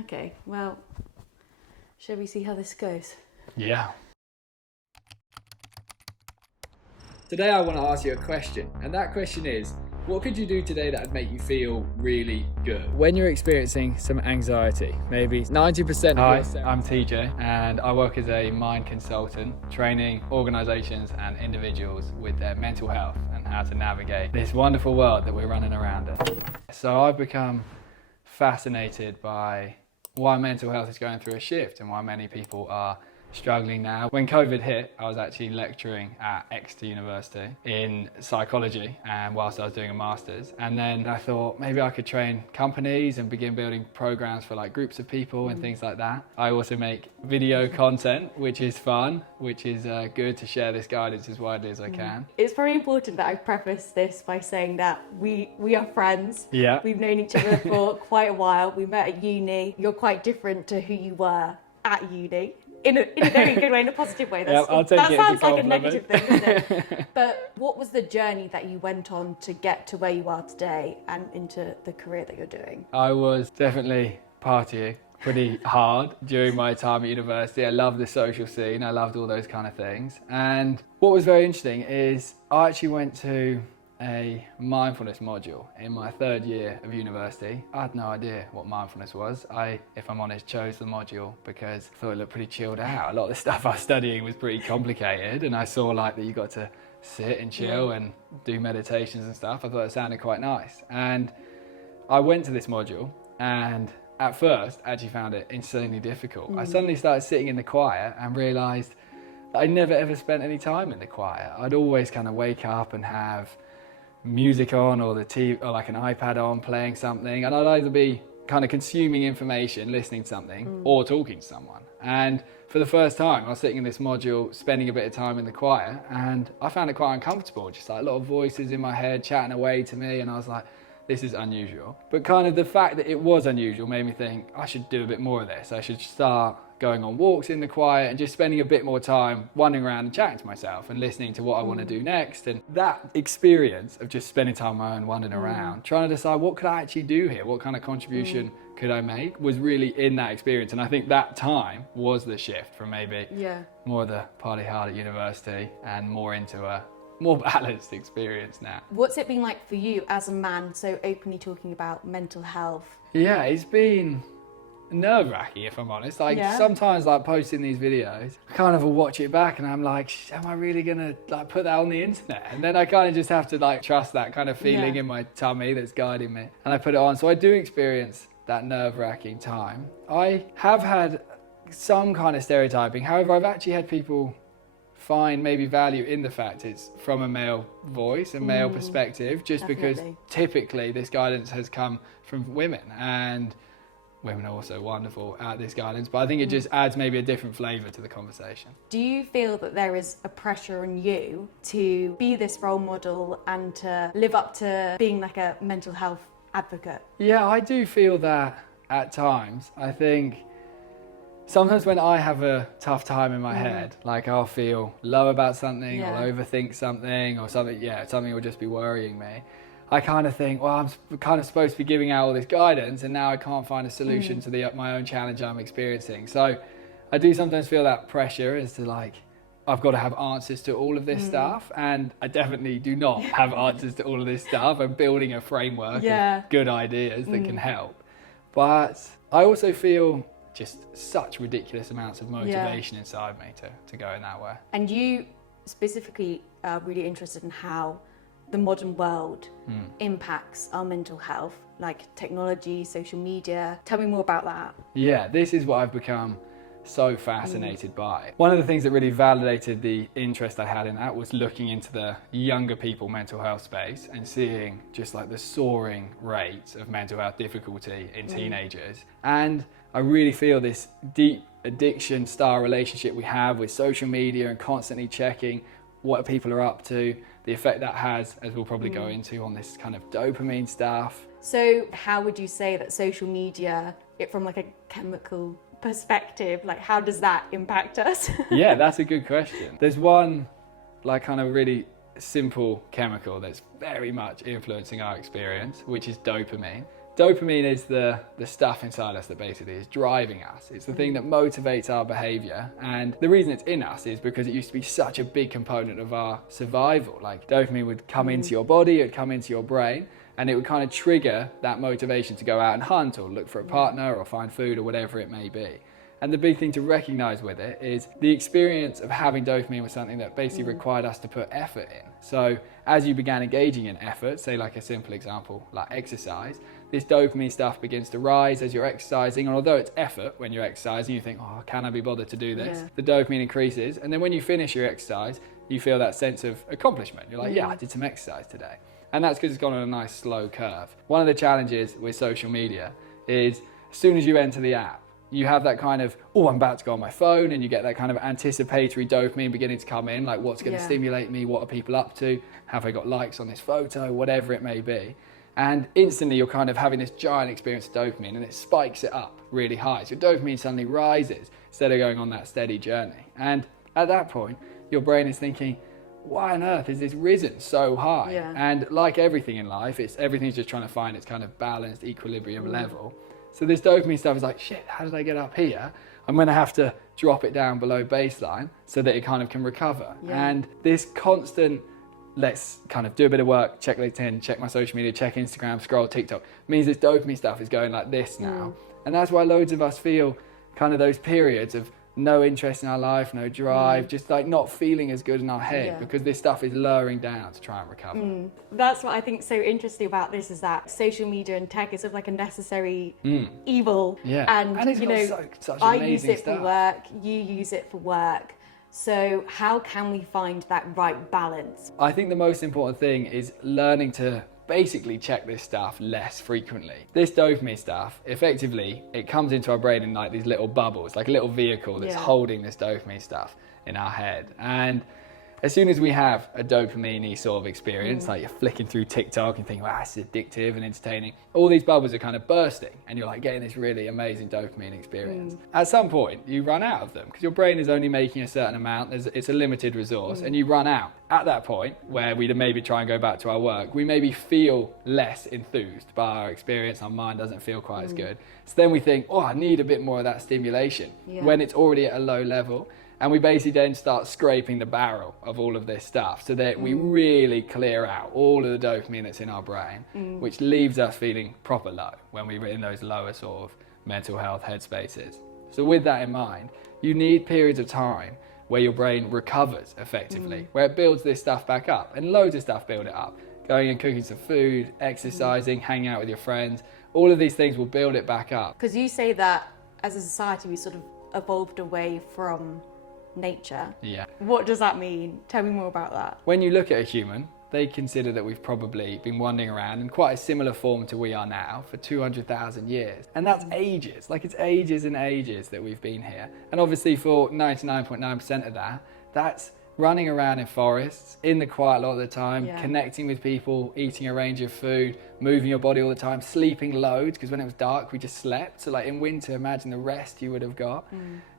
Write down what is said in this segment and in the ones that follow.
Okay, well, shall we see how this goes? Yeah. Today I want to ask you a question, and that question is, what could you do today that would make you feel really good? When you're experiencing some anxiety, maybe 90% of Hi, I'm TJ, and I work as a mind consultant, training organisations and individuals with their mental health and how to navigate this wonderful world that we're running around in. So I've become fascinated by why mental health is going through a shift and why many people are struggling now. When COVID hit, I was actually lecturing at Exeter University in psychology, and whilst I was doing a master's, and then I thought maybe I could train companies and begin building programs for like groups of people and things like that. I also make video content, which is fun, which is good to share this guidance as widely as I can. It's very important that I preface this by saying that we are friends. Yeah. We've known each other for quite a while. We met at uni. You're quite different to who you were at uni. In a very good way, in a positive way. Yep, I'll take that it sounds as a like a compliment. negative thing, doesn't it? But what was the journey that you went on to get to where you are today and into the career that you're doing? I was definitely partying pretty hard during my time at university. I loved the social scene. I loved all those kind of things. And what was very interesting is I actually went to a mindfulness module in my third year of university. I had no idea what mindfulness was. I, if I'm honest, chose the module because I thought it looked pretty chilled out. A lot of the stuff I was studying was pretty complicated, and I saw like that you got to sit and chill and do meditations and stuff. I thought it sounded quite nice. And I went to this module, and at first I actually found it insanely difficult. I suddenly started sitting in the choir and realised that I never ever spent any time in the choir. I'd always kind of wake up and have music on or the TV or like an iPad on playing something, and I'd either be kind of consuming information, listening to something, or talking to someone. And for the first time I was sitting in this module spending a bit of time in the choir, and I found it quite uncomfortable, just like a lot of voices in my head chatting away to me, and I was like, this is unusual. But kind of the fact that it was unusual made me think I should do a bit more of this. I should start going on walks in the choir and just spending a bit more time wandering around and chatting to myself and listening to what I want to do next. And that experience of just spending time on my own wandering around, trying to decide what could I actually do here, what kind of contribution could I make, was really in that experience. And I think that time was the shift from maybe more of the party hard at university and more into a more balanced experience now. What's it been like for you as a man, so openly talking about mental health? Yeah, it's been nerve-wracking, if I'm honest. Like sometimes, like posting these videos, I kind of will watch it back and I'm like, am I really gonna like put that on the internet? And then I kind of just have to like trust that kind of feeling in my tummy that's guiding me, and I put it on. So I do experience that nerve-wracking time. I have had some kind of stereotyping. However, I've actually had people find maybe value in the fact it's from a male voice, a male perspective, just because typically this guidance has come from women, and women are also wonderful at this guidance, but I think it just adds maybe a different flavour to the conversation. Do you feel that there is a pressure on you to be this role model and to live up to being like a mental health advocate? Yeah, I do feel that at times. I think sometimes when I have a tough time in my head, like I'll feel low about something, or overthink something, or something will just be worrying me. I kind of think, well, I'm kind of supposed to be giving out all this guidance, and now I can't find a solution to my own challenge I'm experiencing. So I do sometimes feel that pressure as to like, I've got to have answers to all of this stuff, and I definitely do not have answers to all of this stuff. I'm building a framework of good ideas that can help. But I also feel just such ridiculous amounts of motivation inside me to go in that way. And you specifically are really interested in how the modern world impacts our mental health, like technology, social media. Tell me more about that. Yeah, this is what I've become so fascinated by. One of the things that really validated the interest I had in that was looking into the younger people mental health space and seeing just like the soaring rates of mental health difficulty in teenagers. And I really feel this deep addiction style relationship we have with social media and constantly checking what people are up to, the effect that has, as we'll probably go into, on this kind of dopamine stuff. So how would you say that social media, from like a chemical perspective, like how does that impact us? Yeah, that's a good question. There's one like kind of really simple chemical that's very much influencing our experience, which is dopamine. Dopamine is the stuff inside us that basically is driving us. It's the thing that motivates our behavior. And the reason it's in us is because it used to be such a big component of our survival. Like dopamine would come into your body, it would come into your brain, and it would kind of trigger that motivation to go out and hunt or look for a partner or find food or whatever it may be. And the big thing to recognize with it is the experience of having dopamine was something that basically required us to put effort in. So as you began engaging in effort, say like a simple example, like exercise, this dopamine stuff begins to rise as you're exercising. And although it's effort when you're exercising, you think, oh, can I be bothered to do this? The dopamine increases. And then when you finish your exercise, you feel that sense of accomplishment. You're like, yeah, I did some exercise today. And that's because it's gone on a nice slow curve. One of the challenges with social media is as soon as you enter the app, you have that kind of, oh, I'm about to go on my phone, and you get that kind of anticipatory dopamine beginning to come in, like what's going to stimulate me, what are people up to, have I got likes on this photo, whatever it may be. And instantly you're kind of having this giant experience of dopamine, and it spikes it up really high. So your dopamine suddenly rises instead of going on that steady journey. And at that point, your brain is thinking, why on earth is this risen so high? And like everything in life, everything's just trying to find its kind of balanced equilibrium level. So this dopamine stuff is like, shit, how did I get up here? I'm going to have to drop it down below baseline so that it kind of can recover. And this constant, let's kind of do a bit of work, check LinkedIn, check my social media, check Instagram, scroll TikTok, means this dopamine stuff is going like this now. And that's why loads of us feel kind of those periods of no interest in our life, no drive, just like not feeling as good in our head because this stuff is lowering down to try and recover. That's what I think is so interesting about this, is that social media and tech is sort of like a necessary evil. And it's you know, such I amazing use it stuff. for work, you use it for work. So how can we find that right balance? I think the most important thing is learning to basically check this stuff less frequently. This dopamine stuff, effectively, it comes into our brain in like these little bubbles, like a little vehicle that's holding this dopamine stuff in our head. And as soon as we have a dopamine-y sort of experience, like you're flicking through TikTok and thinking, wow, it's addictive and entertaining, all these bubbles are kind of bursting and you're like getting this really amazing dopamine experience. At some point, you run out of them because your brain is only making a certain amount. It's a limited resource and you run out. At that point, where we'd maybe try and go back to our work, we maybe feel less enthused by our experience. Our mind doesn't feel quite as good. So then we think, oh, I need a bit more of that stimulation when it's already at a low level. And we basically then start scraping the barrel of all of this stuff so that we really clear out all of the dopamine that's in our brain, which leaves us feeling proper low when we're in those lower sort of mental health headspaces. So with that in mind, you need periods of time where your brain recovers effectively, where it builds this stuff back up, and loads of stuff build it up. Going and cooking some food, exercising, hanging out with your friends, all of these things will build it back up. Because you say that as a society we sort of evolved away from nature. What does that mean? Tell me more about that. When you look at a human, they consider that we've probably been wandering around in quite a similar form to we are now for 200,000 years. And that's ages, like it's ages and ages that we've been here. And obviously for 99.9% of that, that's running around in forests, in the quiet a lot of the time, connecting with people, eating a range of food, moving your body all the time, sleeping loads, because when it was dark, we just slept. So like in winter, imagine the rest you would have got.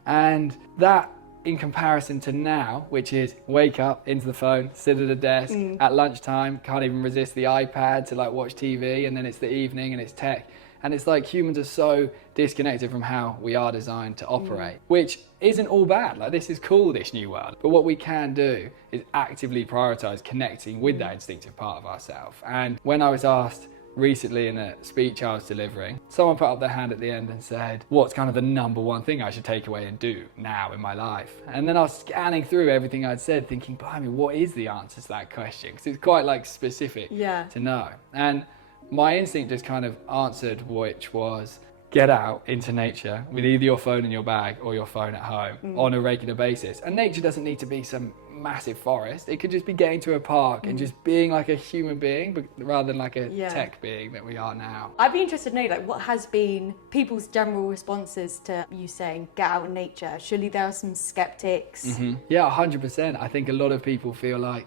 And that, in comparison to now, which is wake up, into the phone, sit at a desk, at lunchtime, can't even resist the iPad to like watch TV, and then it's the evening and it's tech. And it's like humans are so disconnected from how we are designed to operate, which isn't all bad. Like this is cool, this new world. But what we can do is actively prioritize connecting with that instinctive part of ourselves. And when I was asked recently in a speech I was delivering, someone put up their hand at the end and said, what's kind of the number one thing I should take away and do now in my life? And then I was scanning through everything I'd said thinking, blimey, what is the answer to that question? Because it's quite like specific to know. And my instinct just kind of answered, which was get out into nature with either your phone in your bag or your phone at home on a regular basis. And nature doesn't need to be some massive forest. It could just be getting to a park and just being like a human being, but rather than like a tech being that we are now. I'd be interested to know like what has been people's general responses to you saying get out in nature. Surely there are some skeptics. Yeah, 100%. I think a lot of people feel like,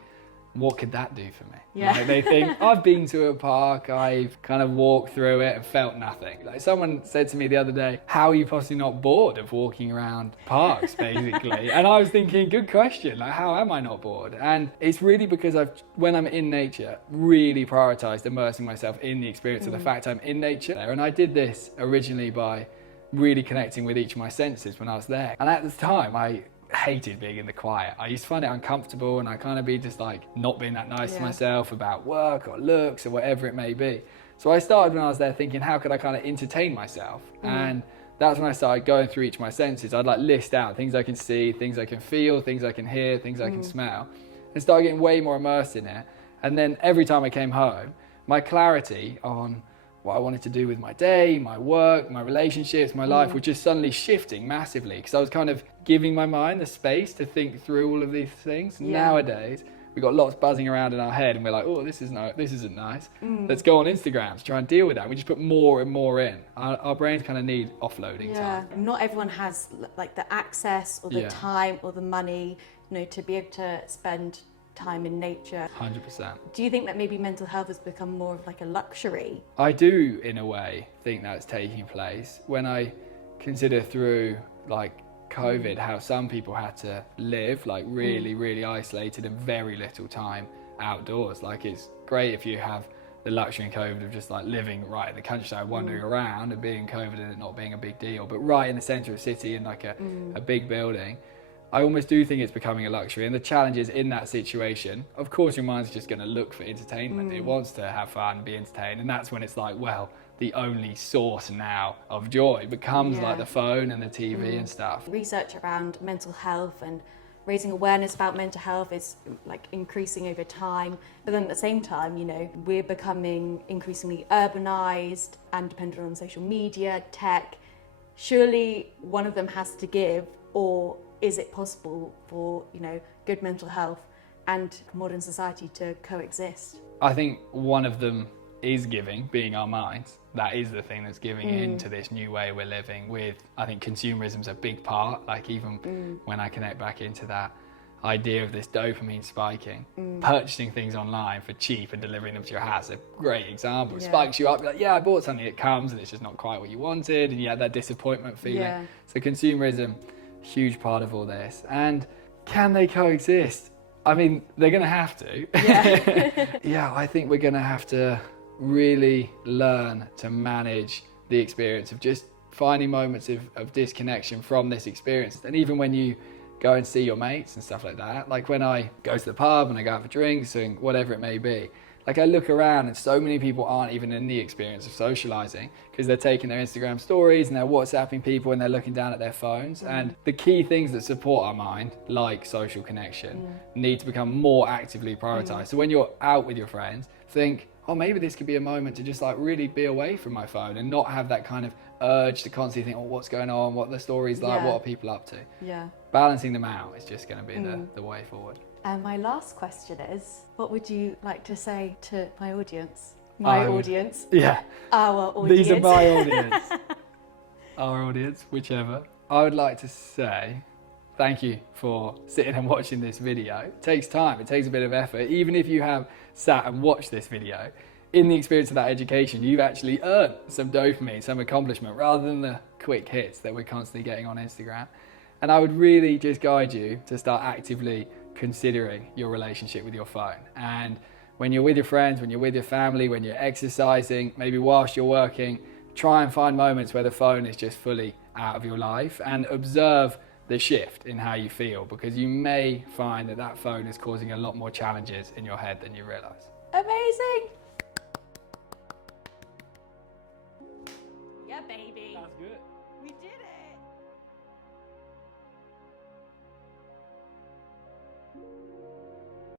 what could that do for me? Yeah. Like, they think, I've been to a park, I've kind of walked through it and felt nothing. Like, someone said to me the other day, how are you possibly not bored of walking around parks, basically? And I was thinking, good question, like, how am I not bored? And it's really because when I'm in nature, really prioritized immersing myself in the experience of the fact I'm in nature. And I did this originally by really connecting with each of my senses when I was there. And at the time, I hated being in the quiet. I used to find it uncomfortable, and I kind of be just like not being that nice to myself about work or looks or whatever it may be. So I started when I was there thinking, how could I kind of entertain myself? And that's when I started going through each of my senses. I'd like list out things I can see, things I can feel, things I can hear, things I can smell, and started getting way more immersed in it. And then every time I came home, my clarity on what I wanted to do with my day, my work, my relationships, my life, were just suddenly shifting massively, because I was kind of giving my mind the space to think through all of these things. Nowadays, we've got lots buzzing around in our head, and we're like, oh, this isn't nice. Let's go on Instagram to try and deal with that. We just put more and more in. Our brains kind of need offloading time. Not everyone has like the access or the time or the money, to be able to spend time in nature. 100%. Do you think that maybe mental health has become more of like a luxury? I do, in a way, think that's taking place. When I consider through like COVID, how some people had to live like really, really isolated and very little time outdoors. Like, it's great if you have the luxury in COVID of just like living right in the countryside, wandering around and being COVID and it not being a big deal, but right in the centre of the city in like a big building, I almost do think it's becoming a luxury. And the challenge is, in that situation, of course your mind's just going to look for entertainment. It wants to have fun, be entertained, and that's when it's like, well, the only source now of joy becomes like the phone and the TV and stuff. Research around mental health and raising awareness about mental health is like increasing over time, but then at the same time, we're becoming increasingly urbanized and dependent on social media, tech. Surely one of them has to give, or is it possible for, good mental health and modern society to coexist? I think one of them is giving, being our minds. That is the thing that's giving into this new way we're living with. I think consumerism's a big part, like even when I connect back into that idea of this dopamine spiking, purchasing things online for cheap and delivering them to your house, a great example. It spikes you up, you're like, I bought something, it comes and it's just not quite what you wanted, and you have that disappointment feeling. So consumerism, huge part of all this. And can they coexist? I mean, they're going to have to. I think we're going to have to really learn to manage the experience of just finding moments of disconnection from this experience. And even when you go and see your mates and stuff like that, like when I go to the pub and I go out for drinks and whatever it may be, like I look around and so many people aren't even in the experience of socializing, because they're taking their Instagram stories and they're WhatsApping people and they're looking down at their phones. And the key things that support our mind, like social connection, need to become more actively prioritized. So when you're out with your friends, think, oh, maybe this could be a moment to just like really be away from my phone and not have that kind of urge to constantly think, oh, what's going on, what the story's like, what are people up to? Balancing them out is just going to be the way forward. And my last question is, what would you like to say to my audience? Our audience. These are my audience. Our audience, whichever. I would like to say thank you for sitting and watching this video. It takes time, it takes a bit of effort. Even if you have sat and watched this video, in the experience of that education, you've actually earned some dopamine, some accomplishment, rather than the quick hits that we're constantly getting on Instagram. And I would really just guide you to start actively considering your relationship with your phone. And when you're with your friends, when you're with your family, when you're exercising, maybe whilst you're working, try and find moments where the phone is just fully out of your life, and observe the shift in how you feel, because you may find that phone is causing a lot more challenges in your head than you realize. Amazing.